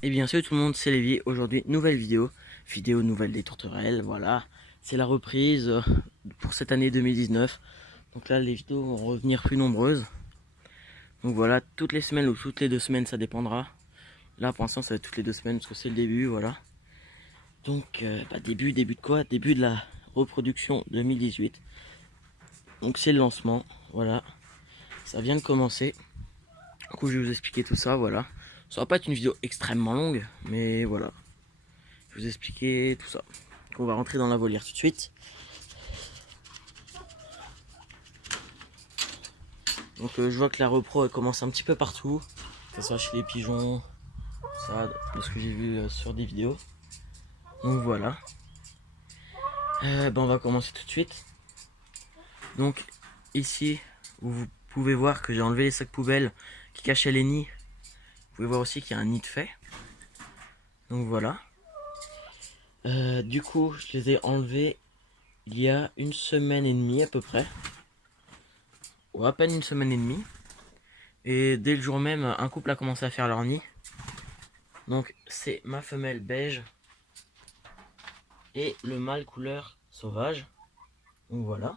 Et bien salut tout le monde, c'est Lévi. Aujourd'hui nouvelle vidéo nouvelle des tourterelles, voilà. C'est la reprise pour cette année 2019. Donc là les vidéos vont revenir plus nombreuses. Donc voilà, toutes les semaines ou toutes les 2 semaines ça dépendra. Là pour l'instant ça va être toutes les 2 semaines parce que c'est le début, voilà. Donc début de quoi? Début de la reproduction 2018. Donc c'est le lancement, voilà. Ça vient de commencer. Du coup je vais vous expliquer tout ça, voilà. Ça va pas être une vidéo extrêmement longue, mais voilà. Je vais vous expliquer tout ça. Donc on va rentrer dans la volière tout de suite. Donc je vois que la repro elle commence un petit peu partout. Que ce soit chez les pigeons, ça, de ce que j'ai vu sur des vidéos. Donc voilà. On va commencer tout de suite. Donc ici, vous pouvez voir que j'ai enlevé les sacs poubelles qui cachaient les nids. Vous pouvez voir aussi qu'il y a un nid de fait. Donc voilà. Du coup, je les ai enlevés il y a 1 semaine et demie à peu près. Ou à peine 1 semaine et demie. Et dès le jour même, un couple a commencé à faire leur nid. Donc c'est ma femelle beige et le mâle couleur sauvage. Donc voilà.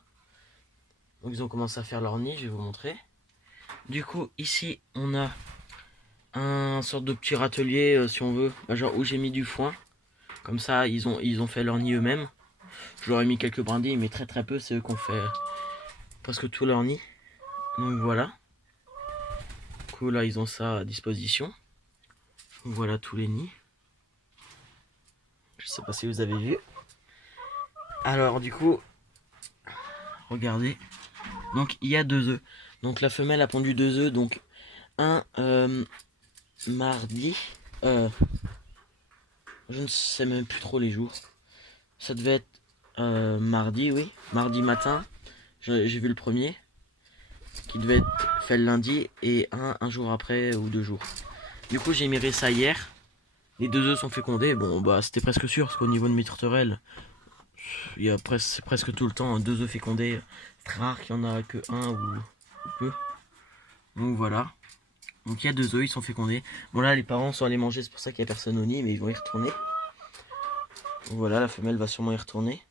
Donc ils ont commencé à faire leur nid, je vais vous montrer. Du coup ici on a un sorte de petit râtelier si on veut, genre où j'ai mis du foin. Comme ça ils ont fait leur nid eux-mêmes. Je leur ai mis quelques brindilles mais très très peu, c'est eux qui ont fait presque tout leur nid. Donc voilà. Du coup là ils ont ça à disposition. Donc, voilà tous les nids. Je sais pas si vous avez vu. Alors du coup, regardez. Donc il y a 2 œufs. Donc la femelle a pondu 2 œufs. Donc un mardi. Je ne sais même plus trop les jours. Ça devait être mardi, oui. Mardi matin. J'ai vu le premier. Qui devait être fait le lundi. Et un jour après ou 2 jours. Du coup j'ai miré ça hier. Les 2 œufs sont fécondés. Bon bah c'était presque sûr. Parce qu'au niveau de mes tourterelles, il y a presque tout le temps 2 œufs fécondés. C'est très rare qu'il y en a que un ou peu. Donc voilà. Donc il y a 2 œufs, ils sont fécondés. Bon là les parents sont allés manger, c'est pour ça qu'il n'y a personne au nid, mais ils vont y retourner. Donc voilà, la femelle va sûrement y retourner.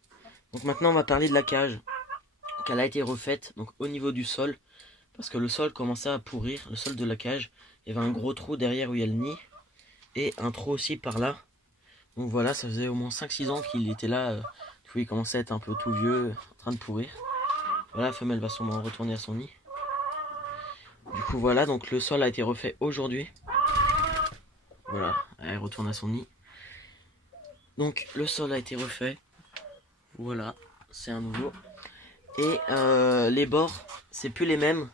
Donc maintenant on va parler de la cage. Donc elle a été refaite donc au niveau du sol. Parce que le sol commençait à pourrir, le sol de la cage. Il y avait un gros trou derrière où il y a le nid. Et un trou aussi par là. Donc voilà, ça faisait au moins 5-6 ans qu'il était là. Du coup il commençait à être un peu tout vieux, en train de pourrir. Voilà, la femelle va sûrement retourner à son nid. Du coup voilà, donc le sol a été refait aujourd'hui. Voilà, elle retourne à son nid. Donc le sol a été refait. Voilà, c'est un nouveau. Et les bords, c'est plus les mêmes.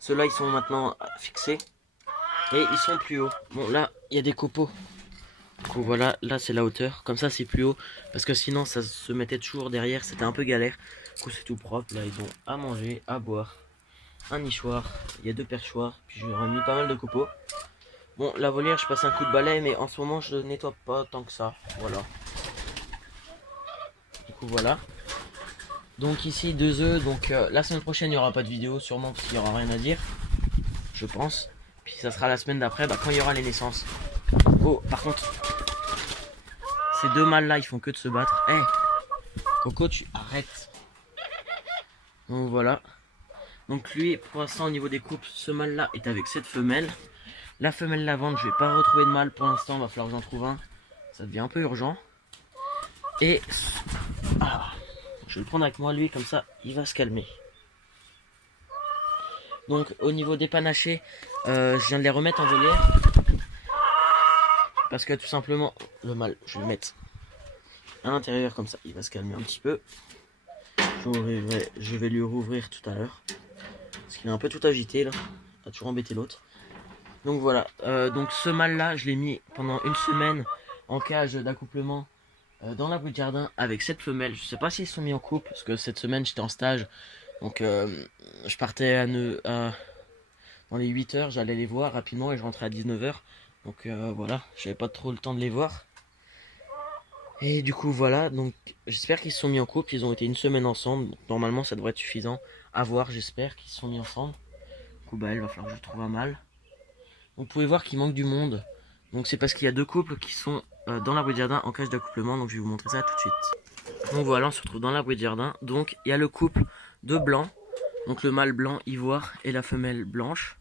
Ceux-là, ils sont maintenant fixés. Et ils sont plus hauts. Bon, là, il y a des copeaux. Du coup, voilà, là, c'est la hauteur. Comme ça, c'est plus haut. Parce que sinon, ça se mettait toujours derrière. C'était un peu galère. Du coup, c'est tout propre. Là, ils ont à manger, à boire. Un nichoir. Il y a 2 perchoirs. Puis, j'aurais mis pas mal de copeaux. Bon, la volière, je passe un coup de balai. Mais en ce moment, je ne nettoie pas tant que ça. Voilà. Du coup, voilà. Donc ici 2 œufs, donc la semaine prochaine il n'y aura pas de vidéo sûrement parce qu'il n'y aura rien à dire, je pense. Puis ça sera la semaine d'après, quand il y aura les naissances. Oh par contre, ces 2 mâles là ils font que de se battre. Hey, Coco tu arrêtes. Donc voilà. Donc lui pour l'instant au niveau des couples, ce mâle là est avec cette femelle. La femelle la vente, je vais pas retrouver de mâle pour l'instant, va falloir que j'en trouve un. Ça devient un peu urgent. Et je vais le prendre avec moi lui, comme ça il va se calmer. Donc au niveau des panachés, je viens de les remettre en volière. Parce que tout simplement, le mâle, je vais le mettre à l'intérieur comme ça, il va se calmer un petit peu. Je vais lui rouvrir tout à l'heure. Parce qu'il est un peu tout agité là. Il a toujours embêté l'autre. Donc voilà, donc ce mâle là, je l'ai mis pendant 1 semaine en cage d'accouplement dans l'abri de jardin avec cette femelle. Je sais pas s'ils sont mis en couple, parce que cette semaine j'étais en stage. Donc je partais dans les 8 heures, j'allais les voir rapidement et je rentrais à 19 heures. Donc voilà, j'avais pas trop le temps de les voir. Et du coup voilà, donc j'espère qu'ils se sont mis en couple, ils ont été 1 semaine ensemble. Donc, normalement ça devrait être suffisant à voir, j'espère qu'ils se sont mis ensemble. Du coup bah il va falloir que je trouve un mâle. Donc, vous pouvez voir qu'il manque du monde. Donc c'est parce qu'il y a deux couples qui sont dans l'abri de jardin en cage d'accouplement. Donc je vais vous montrer ça tout de suite. Donc voilà, on se retrouve dans l'abri de jardin. Donc il y a le couple de blancs. Donc le mâle blanc ivoire et la femelle blanche.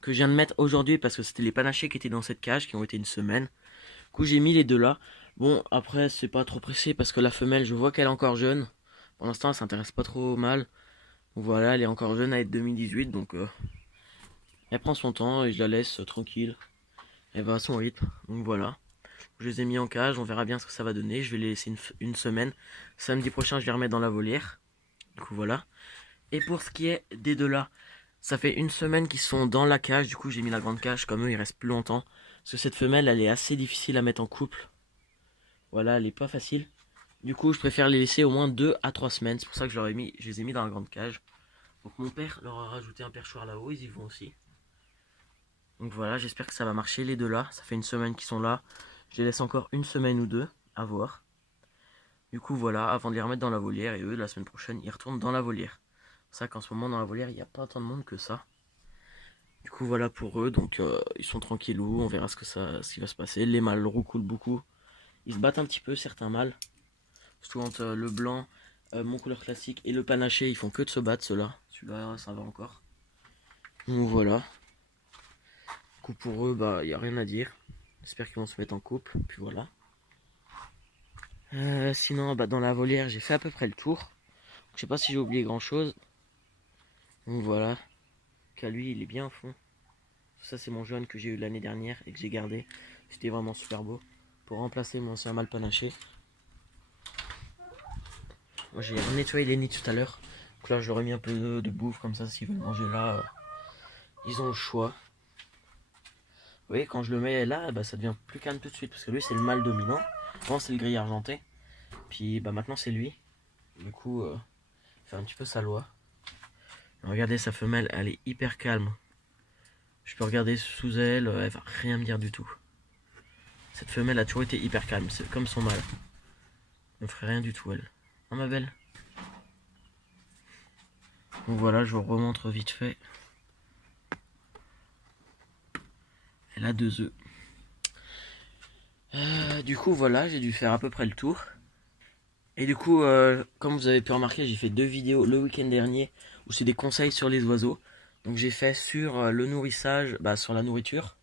Que je viens de mettre aujourd'hui parce que c'était les panachés qui étaient dans cette cage, qui ont été une semaine. Du coup j'ai mis les deux là. Bon après c'est pas trop pressé parce que la femelle je vois qu'elle est encore jeune. Pour l'instant elle s'intéresse pas trop au mâle. Donc voilà, elle est encore jeune à être 2018 donc elle prend son temps et je la laisse tranquille. Elle va à son rythme. Donc voilà. Je les ai mis en cage, on verra bien ce que ça va donner. Je vais les laisser une semaine. Samedi prochain je vais les remettre dans la volière. Du coup voilà. Et pour ce qui est des deux là, ça fait une semaine qu'ils sont dans la cage. Du coup j'ai mis la grande cage, comme eux ils restent plus longtemps. Parce que cette femelle elle est assez difficile à mettre en couple. Voilà, elle est pas facile. Du coup je préfère les laisser au moins 2 à 3 semaines. C'est pour ça que je les ai mis dans la grande cage. Donc mon père leur a rajouté un perchoir là-haut, ils y vont aussi. Donc voilà, j'espère que ça va marcher les deux là. Ça fait une semaine qu'ils sont là. Je les laisse encore une semaine ou deux à voir. Du coup voilà, avant de les remettre dans la volière. Et eux la semaine prochaine ils retournent dans la volière. C'est ça qu'en ce moment dans la volière il n'y a pas tant de monde que ça. Du coup voilà pour eux, donc ils sont tranquillous, on verra ce qui va se passer. Les mâles roucoulent beaucoup. Ils se battent un petit peu certains mâles. Surtout entre le blanc, mon couleur classique et le panaché, ils font que de se battre ceux-là. Celui-là ça va encore. Donc voilà. Du coup pour eux, bah y a rien à dire. J'espère qu'ils vont se mettre en couple, puis voilà. Sinon bah dans la volière j'ai fait à peu près le tour. Je sais pas si j'ai oublié grand chose. Donc voilà. Qu'à lui il est bien au fond. Ça c'est mon jaune que j'ai eu l'année dernière et que j'ai gardé. C'était vraiment super beau. Pour remplacer mon ancien mâle panaché. Moi j'ai nettoyé les nids tout à l'heure. Donc là je leur ai mis un peu de bouffe comme ça s'ils veulent manger là. Ils ont le choix. Vous voyez quand je le mets là, bah, ça devient plus calme tout de suite. Parce que lui c'est le mâle dominant. Avant c'est le gris argenté. Puis bah maintenant c'est lui. Du coup il fait un petit peu sa loi. Regardez sa femelle, elle est hyper calme. Je peux regarder sous elle, elle va rien me dire du tout. Cette femelle a toujours été hyper calme, c'est comme son mâle. Elle ne ferait rien du tout elle. Hein ma belle? Donc voilà, je vous remontre vite fait. Elle a 2 œufs. Du coup voilà, j'ai dû faire à peu près le tour. Et du coup, comme vous avez pu remarquer, j'ai fait 2 vidéos le week-end dernier où c'est des conseils sur les oiseaux. Donc j'ai fait sur le nourrissage, bah, sur la nourriture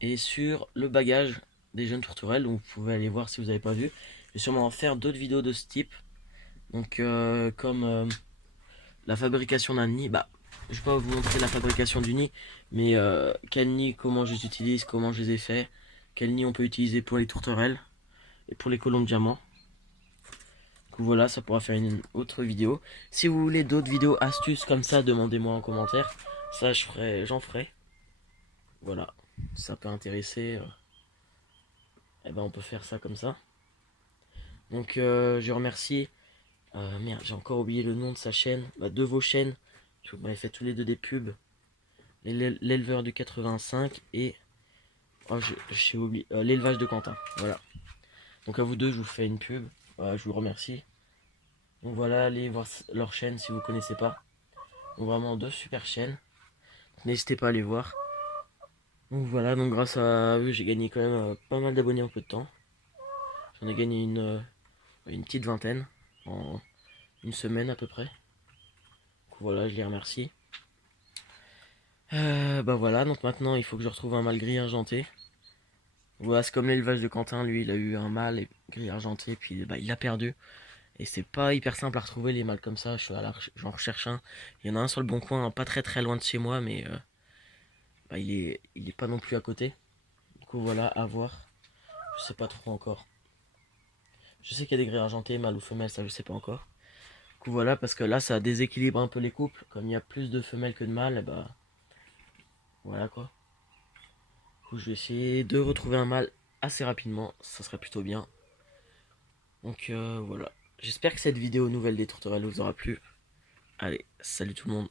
et sur le bagage des jeunes tourterelles. Donc vous pouvez aller voir si vous n'avez pas vu. Je vais sûrement en faire d'autres vidéos de ce type. Donc comme la fabrication d'un nid, bah je vais pas vous montrer la fabrication du nid, mais quel nid, comment je les utilise, comment je les ai faits, quel nid on peut utiliser pour les tourterelles et pour les colons de diamant. Du coup voilà, ça pourra faire une autre vidéo. Si vous voulez d'autres vidéos astuces comme ça, demandez-moi en commentaire. Ça j'en ferai. Voilà, si ça peut intéresser, eh ben on peut faire ça comme ça. Donc je remercie. Merde, j'ai encore oublié le nom de sa chaîne, bah, de vos chaînes. Vous m'avez fait tous les deux des pubs. L'éleveur du 85 et j'ai oublié l'élevage de Quentin. Voilà. Donc à vous deux, je vous fais une pub. Voilà, je vous remercie. Donc voilà, allez voir leur chaîne si vous connaissez pas. Donc vraiment 2 super chaînes. N'hésitez pas à les voir. Donc voilà, donc grâce à eux, j'ai gagné quand même pas mal d'abonnés en peu de temps. J'en ai gagné une petite vingtaine en une semaine à peu près. Donc voilà, je les remercie. Bah voilà, donc maintenant il faut que je retrouve un mâle gris argenté. Voilà, c'est comme l'élevage de Quentin, lui il a eu un mâle gris argenté, puis bah, il l'a perdu. Et c'est pas hyper simple à retrouver les mâles comme ça, j'en recherche un. Il y en a un sur le bon coin, pas très très loin de chez moi, mais bah, il est pas non plus à côté. Du coup voilà, à voir. Je sais pas trop encore. Je sais qu'il y a des gris argentés, mâle ou femelle, ça je sais pas encore. Du coup voilà, parce que là ça déséquilibre un peu les couples. Comme il y a plus de femelles que de mâles, et bah voilà quoi. Du coup je vais essayer de retrouver un mâle assez rapidement, ça serait plutôt bien. Donc voilà. J'espère que cette vidéo nouvelle des tourterelles vous aura plu. Allez, salut tout le monde.